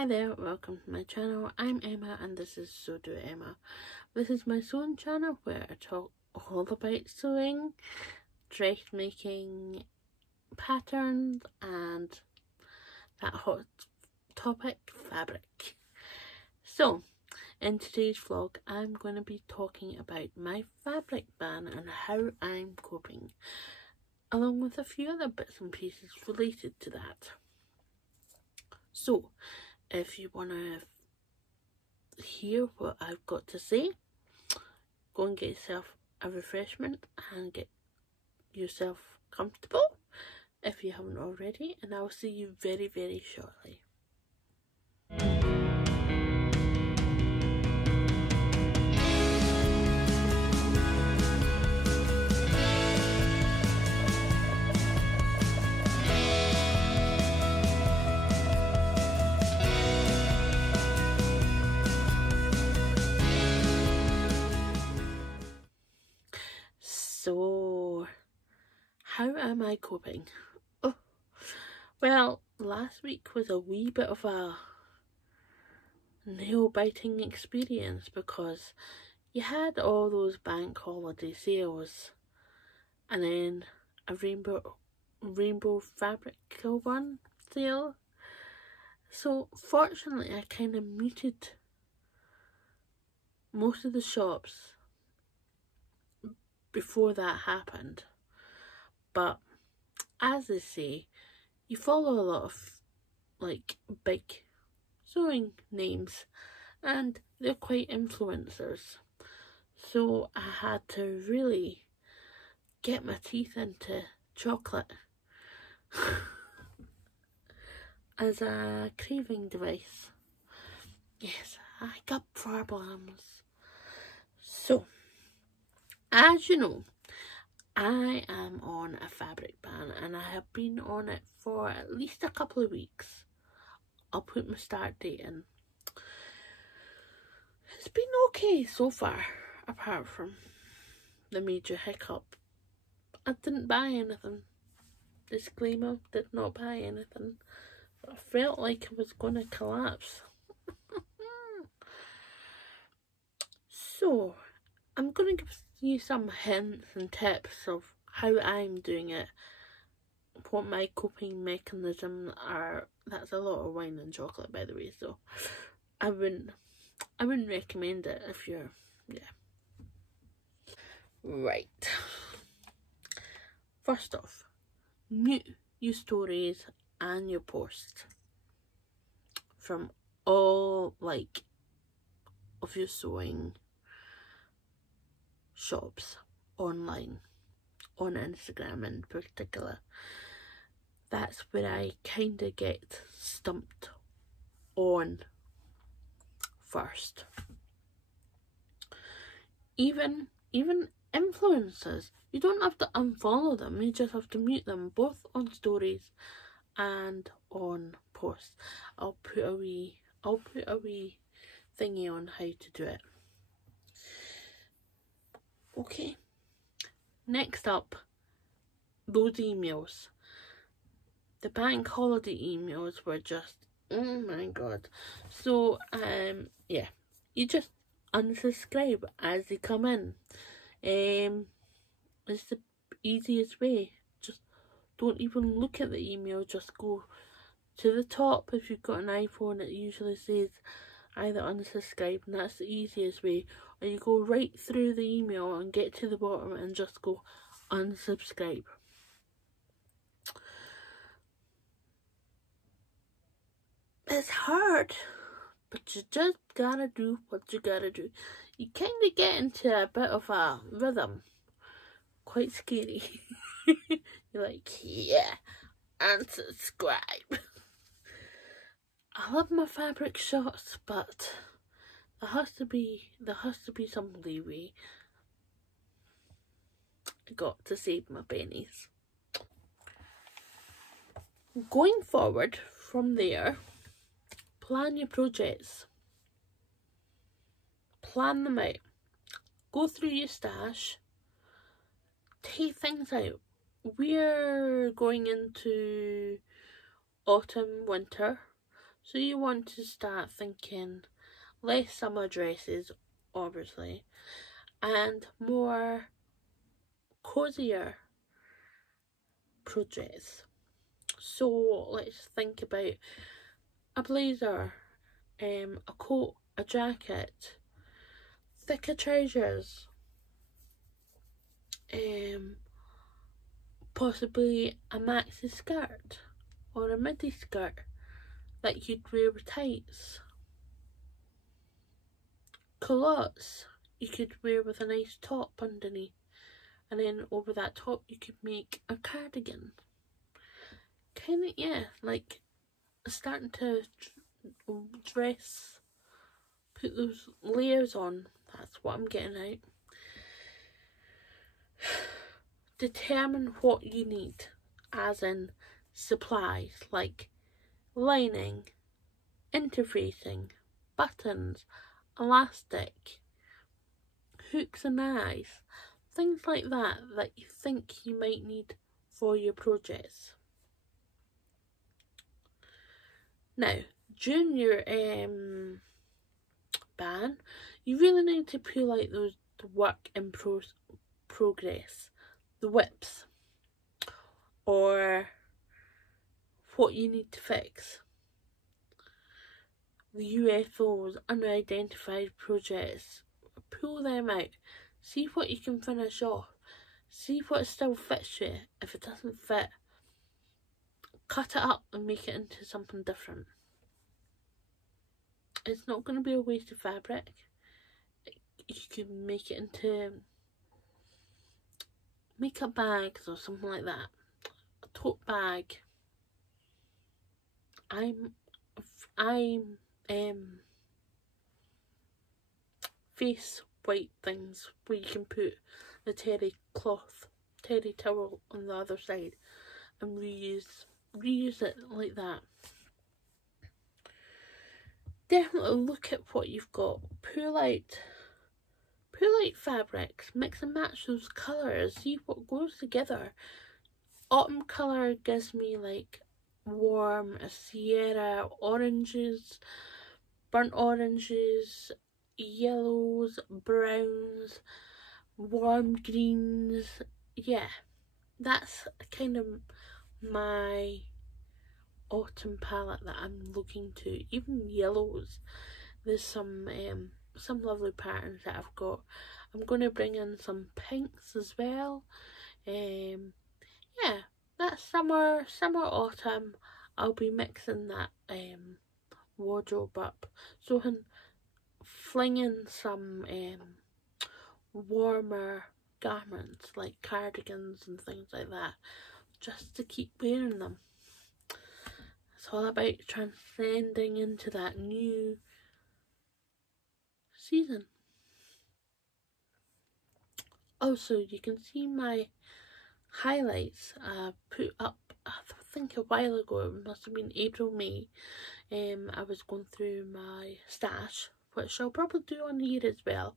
Hi there, welcome to my channel. I'm Emma and this is So Do Emma. This is my sewing channel where I talk all about sewing, dressmaking, patterns and that hot topic, fabric. So, in today's vlog I'm going to be talking about my fabric ban and how I'm coping, along with a few other bits and pieces related to that. So, if you want to hear what I've got to say, go and get yourself a refreshment and get yourself comfortable if you haven't already, and I'll see you very, very shortly. So, how am I coping? Oh, well, last week was a wee bit of a nail-biting experience because you had all those bank holiday sales and then a rainbow fabric one sale. So fortunately I kind of muted most of the shops before that happened, but as they say, you follow a lot of like big sewing names and they're quite influencers, so I had to really get my teeth into chocolate as a craving device. Yes, I got problems. So, as you know, I am on a fabric ban and I have been on it for at least a couple of weeks. I'll put my start date in. It's been okay so far, apart from the major hiccup. I didn't buy anything. Disclaimer, did not buy anything. I felt like I was going to collapse. So, I'm going to give you some hints and tips of how I'm doing it, what my coping mechanisms are. That's a lot of wine and chocolate, by the way, so I wouldn't recommend it if you're, Right. First off, mute your stories and your posts from all of your sewing shops online, on Instagram in particular. That's where I kind of get stumped on first. Even influencers, you don't have to unfollow them, you just have to mute them, both on stories and on posts. I'll put a wee thingy on how to do it. Okay, next up, those emails. The bank holiday emails were just, oh my god. So yeah, you just unsubscribe as they come in. It's the easiest way. Just don't even look at the email, just go to the top. If you've got an iPhone, it usually says either unsubscribe, and that's the easiest way. Or you go right through the email and get to the bottom and just go unsubscribe. It's hard, but you just gotta do what you gotta do. You kind of get into a bit of a rhythm. Quite scary. You're like, yeah, unsubscribe. I love my fabric shots, but there has to be some leeway. I got to save my pennies. Going forward from there, plan your projects. Plan them out. Go through your stash. Take things out. We're going into autumn, winter, So you want to start thinking less summer dresses, obviously, and more cozier projects. So let's think about a blazer, a coat, a jacket, thicker trousers, possibly a maxi skirt or a midi skirt that you'd wear with tights. Culottes you could wear with a nice top underneath, and then over that top you could make a cardigan. Kind of, yeah, like starting to dress, put those layers on. That's what I'm getting at. Determine what you need, as in supplies like lining, interfacing, buttons, elastic, hooks and eyes, things like that that you think you might need for your projects. Now, during your ban, you really need to pull out those work in progress, the whips, or what you need to fix, the UFOs, unidentified projects. Pull them out, see what you can finish off, see what still fits you. If it doesn't fit, cut it up and make it into something different. It's not going to be a waste of fabric. You can make it into makeup bags or something like that, a tote bag. I'm face white things where you can put the terry towel on the other side and reuse it like that. Definitely look at what you've got. Pull out fabrics, mix and match those colours, see what goes together. Autumn colour gives me like warm Sierra oranges, burnt oranges, yellows, browns, warm greens. Yeah, that's kind of my autumn palette that I'm looking to. Even yellows, there's some lovely patterns that I've got. I'm going to bring in some pinks as well. Yeah, that summer, autumn, I'll be mixing that wardrobe up, so I'm flinging some warmer garments like cardigans and things like that, just to keep wearing them. It's all about transcending into that new season. Also, you can see my highlights put up, I think a while ago. It must have been April, May. I was going through my stash, which I'll probably do on here as well,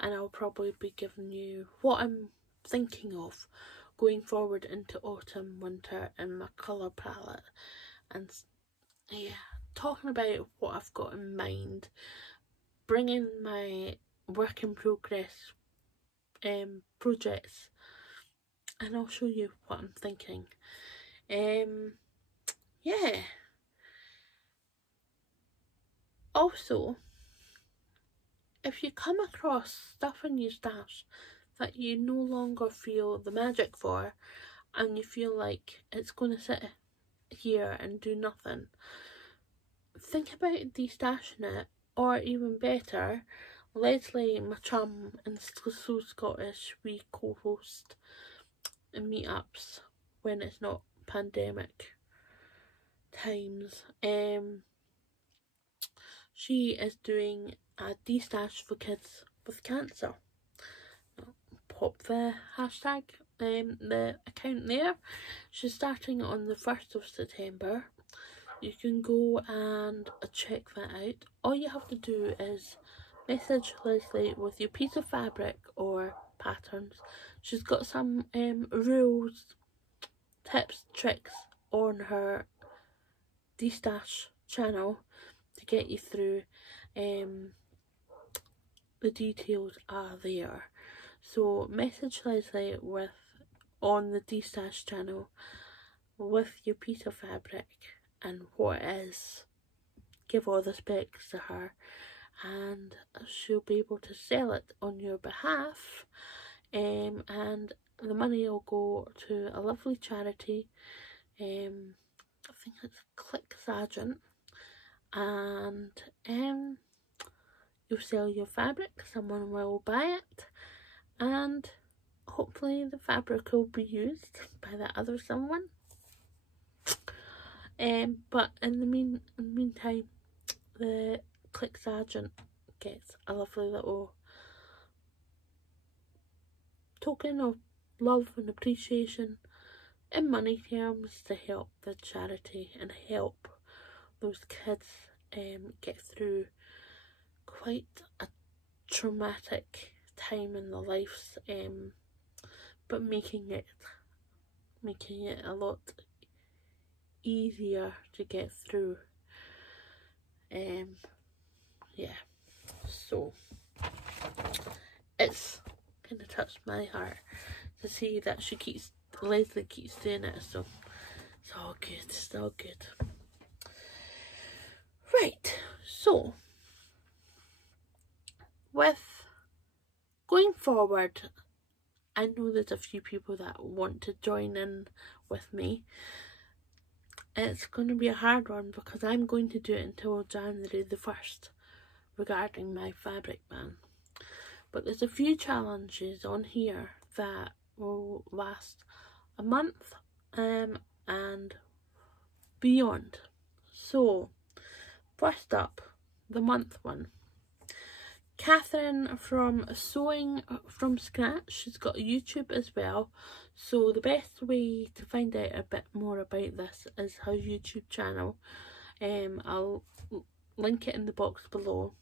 and I'll probably be giving you what I'm thinking of going forward into autumn, winter, and my colour palette, and yeah, talking about what I've got in mind, bringing my work in progress projects, and I'll show you what I'm thinking. Yeah. Also, if you come across stuff in your stash that you no longer feel the magic for, and you feel like it's going to sit here and do nothing, think about destashing it, or even better, Leslie, my chum and So Scottish, we co-host meetups when it's not pandemic times. She is doing a destash for kids with cancer. Pop the hashtag, the account there. She's starting on the 1st of September. You can go and check that out. All you have to do is message Leslie with your piece of fabric or patterns. She's got some rules, tips, tricks on her destash channel, to get you through. The details are there. So message Leslie on the D-Stash channel with your piece of fabric and what it is. Give all the specs to her and she'll be able to sell it on your behalf, and the money will go to a lovely charity. I think it's Click Sergeant, and you'll sell your fabric, someone will buy it, and hopefully the fabric will be used by that other someone. But in the meantime, the Click Sergeant gets a lovely little token of love and appreciation in money terms to help the charity and help those kids get through quite a traumatic time in their lives, but making it a lot easier to get through. Yeah, so it's kind of touched my heart to see that Leslie keeps doing it, so it's all good, it's all good. Right, so with going forward, I know there's a few people that want to join in with me. It's going to be a hard one because I'm going to do it until January the 1st regarding my fabric ban. But there's a few challenges on here that will last a month and beyond. So first up, the month one. Catherine from Sewing from Scratch, she's got a YouTube as well, so the best way to find out a bit more about this is her YouTube channel. I'll link it in the box below.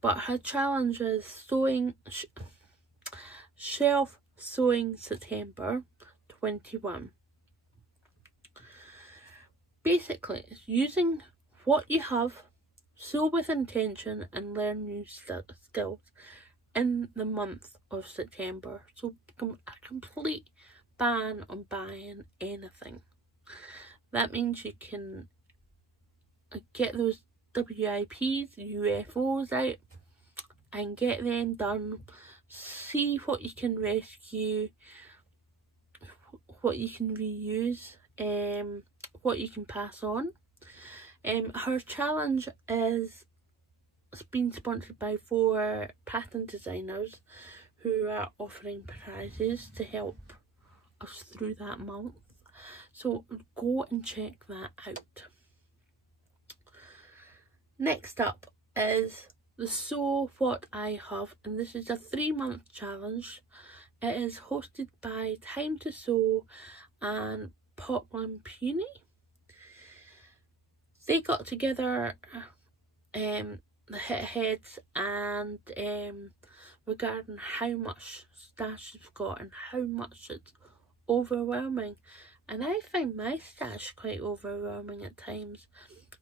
But her challenge is Shelf Sewing September 21. Basically, it's using what you have, sew with intention and learn new skills in the month of September. So a complete ban on buying anything. That means you can get those WIPs, UFOs out and get them done. See what you can rescue, what you can reuse, what you can pass on. Her challenge is being sponsored by 4 pattern designers who are offering prizes to help us through that month. So go and check that out. Next up is the Sew What I Have, and this is a 3-month challenge. It is hosted by Time to Sew and Portland Puny. They got together the hit heads and regarding how much stash you've got and how much it's overwhelming. And I find my stash quite overwhelming at times.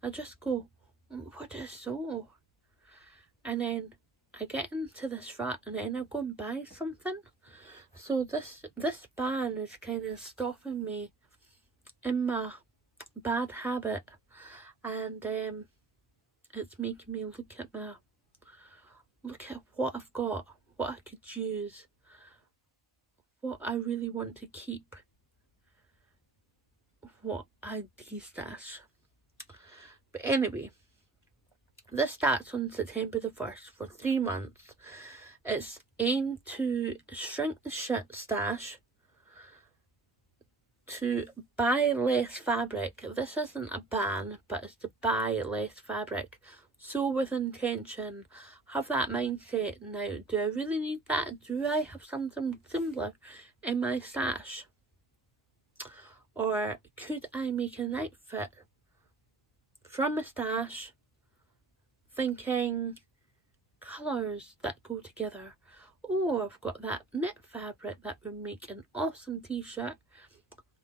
I just go, what is sew? And then I get into this rut and then I go and buy something. So this ban is kind of stopping me in my bad habit, and it's making me look at what I've got, what I could use, what I really want to keep, what I de-stash. But anyway, this starts on September the 1st for 3 months. It's aimed to shrink the stash, to buy less fabric. This isn't a ban, but it's to buy less fabric. Sew with intention. Have that mindset now. Do I really need that? Do I have something similar in my stash? Or could I make an outfit from a stash thinking colours that go together? Oh, I've got that knit fabric that would make an awesome t-shirt.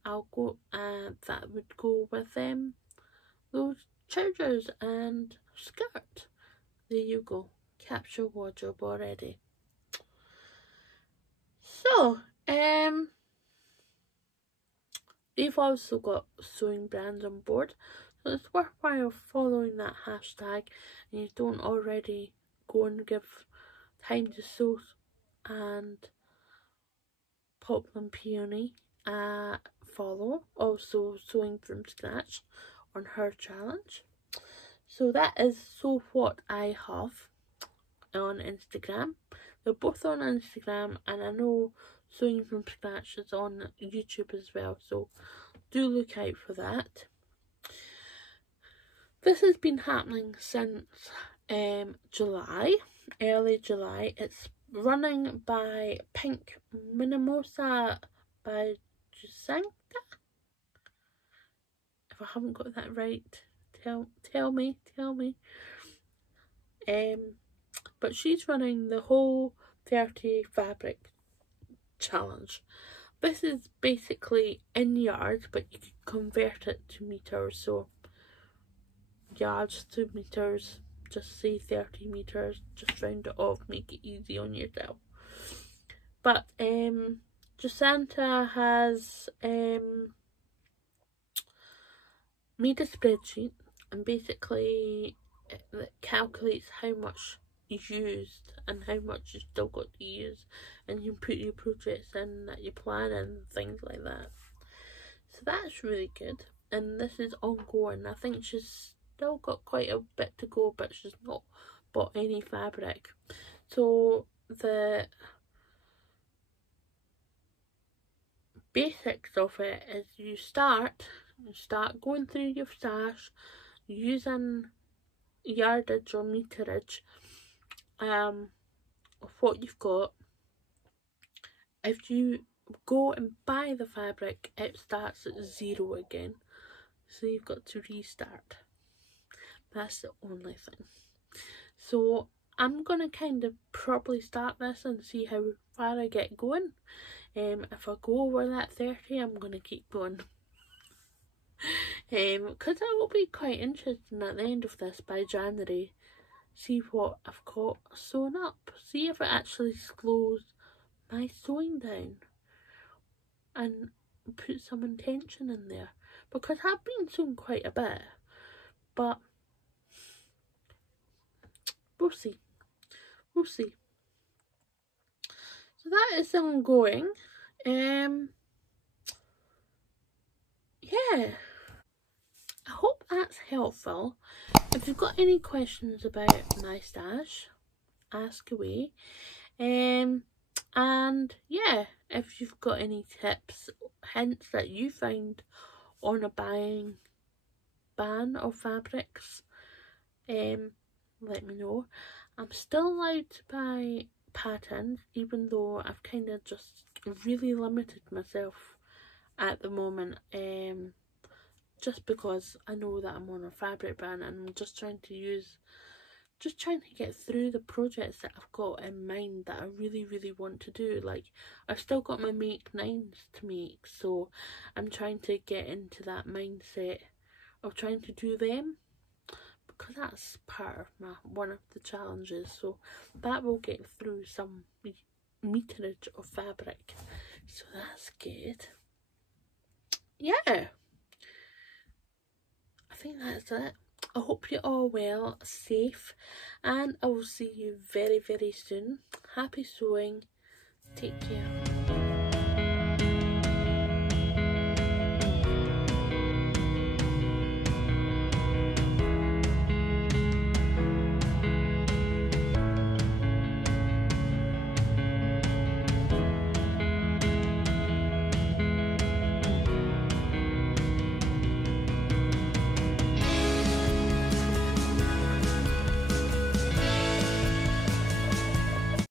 That would go with those trousers and skirt. There you go, capsule wardrobe already. So, they've also got sewing brands on board, so it's worthwhile following that hashtag, and you don't already go and give Time to Sew and Poplin Peony a follow. Also Sewing from Scratch on her challenge. So that is So What I Have on Instagram. They're both on Instagram, and I know Sewing from Scratch is on YouTube as well, so do look out for that. This has been happening since July, early July. It's running by Pink Mimosa by Jacinta. If I haven't got that right, tell me. But she's running the whole 30 fabric challenge. This is basically in yards, but you can convert it to meters. So yards to meters, just say 30 meters, just round it off, make it easy on yourself. But Jacinta has made a spreadsheet, and basically it calculates how much you used and how much you still got to use, and you put your projects in that you plan and things like that. So that's really good, and this is ongoing. I think she's still got quite a bit to go, but she's not bought any fabric. So the basics of it is you start going through your stash using yardage or meterage of what you've got. If you go and buy the fabric, it starts at 0 again, so you've got to restart. That's the only thing. So I'm gonna kind of probably start this and see how far I get going. If I go over that 30, I'm gonna keep going. Because I will be quite interested at the end of this by January, see what I've got sewn up, see if it actually slows my sewing down and put some intention in there, because I've been sewing quite a bit, but we'll see. So that is ongoing. Yeah, I hope that's helpful. If you've got any questions about my stash, ask away. And yeah, if you've got any tips, hints that you find on a buying ban of fabrics, let me know. I'm still allowed to buy patterns, even though I've kind of just really limited myself at the moment, just because I know that I'm on a fabric ban, and I'm just trying to get through the projects that I've got in mind that I really want to do. Like, I've still got my make 9s to make, so I'm trying to get into that mindset of trying to do them, because that's part of one of the challenges. So that will get through some meterage of fabric, so that's good. Yeah, I think that's it. I hope you're all well, safe, and I will see you very soon. Happy sewing. Take care.